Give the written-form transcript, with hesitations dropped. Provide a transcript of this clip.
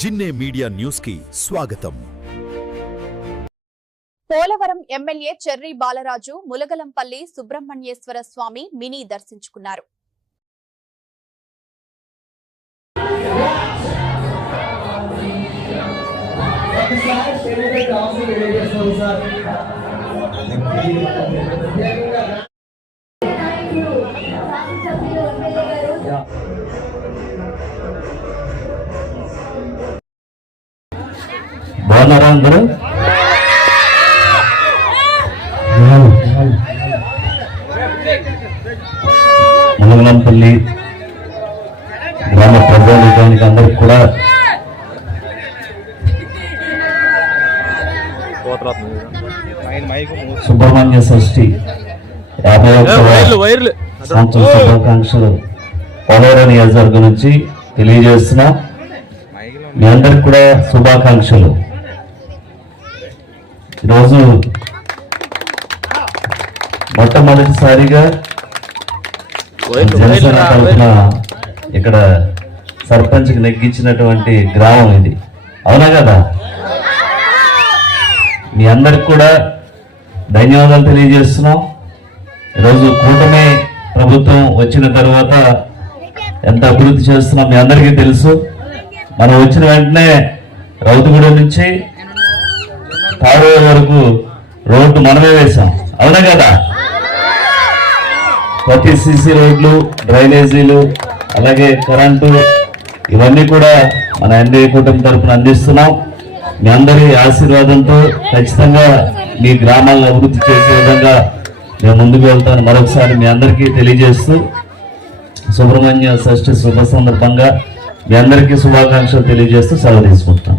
జిన్నే media news కి స్వాగతం. Polavaram MLA cherry Balaraju Mulagalampalli Subrahmanyeswara స్వామి mini దర్శించుకున్నారు. బాగున్నారా అందరూ? ములగలంపల్లి గ్రామ ప్రజానికానికి అందరికి కూడా సుబ్రహ్మణ్య షష్ఠి 51వ సంవత్సర శుభాకాంక్షలు పోలవరం నియోజకవర్గం నుంచి తెలియజేస్తున్నా. మీ అందరికి కూడా శుభాకాంక్షలు. ఈరోజు మొట్టమొదటిసారిగా జనసేన తరఫున ఇక్కడ సర్పంచ్కి నెగ్గించినటువంటి గ్రామం ఇది, అవునా కదా? మీ అందరికి కూడా ధన్యవాదాలు తెలియజేస్తున్నాం. ఈరోజు కూటమి ప్రభుత్వం వచ్చిన తర్వాత ఎంత అభివృద్ధి చేస్తున్నాం మీ అందరికీ తెలుసు. మనం వచ్చిన వెంటనే రౌతుగూడెం నుంచి తాడో వరకు రోడ్డు మనమే వేసాం, అవునా కదా? ప్రతి సీసీ రోడ్లు, డ్రైనేజీలు, అలాగే కరెంటు, ఇవన్నీ కూడా మన ఎన్డీఏ కూటమి తరఫున అందిస్తున్నాం. మీ అందరి ఆశీర్వాదంతో ఖచ్చితంగా మీ గ్రామాలను అభివృద్ధి చేసే విధంగా మేము ముందుకు వెళ్తాను మరొకసారి మీ అందరికీ తెలియజేస్తూ, సుబ్రహ్మణ్య షష్ఠి శుభ సందర్భంగా మీ అందరికీ శుభాకాంక్షలు తెలియజేస్తూ సెలవు తీసుకుంటాం.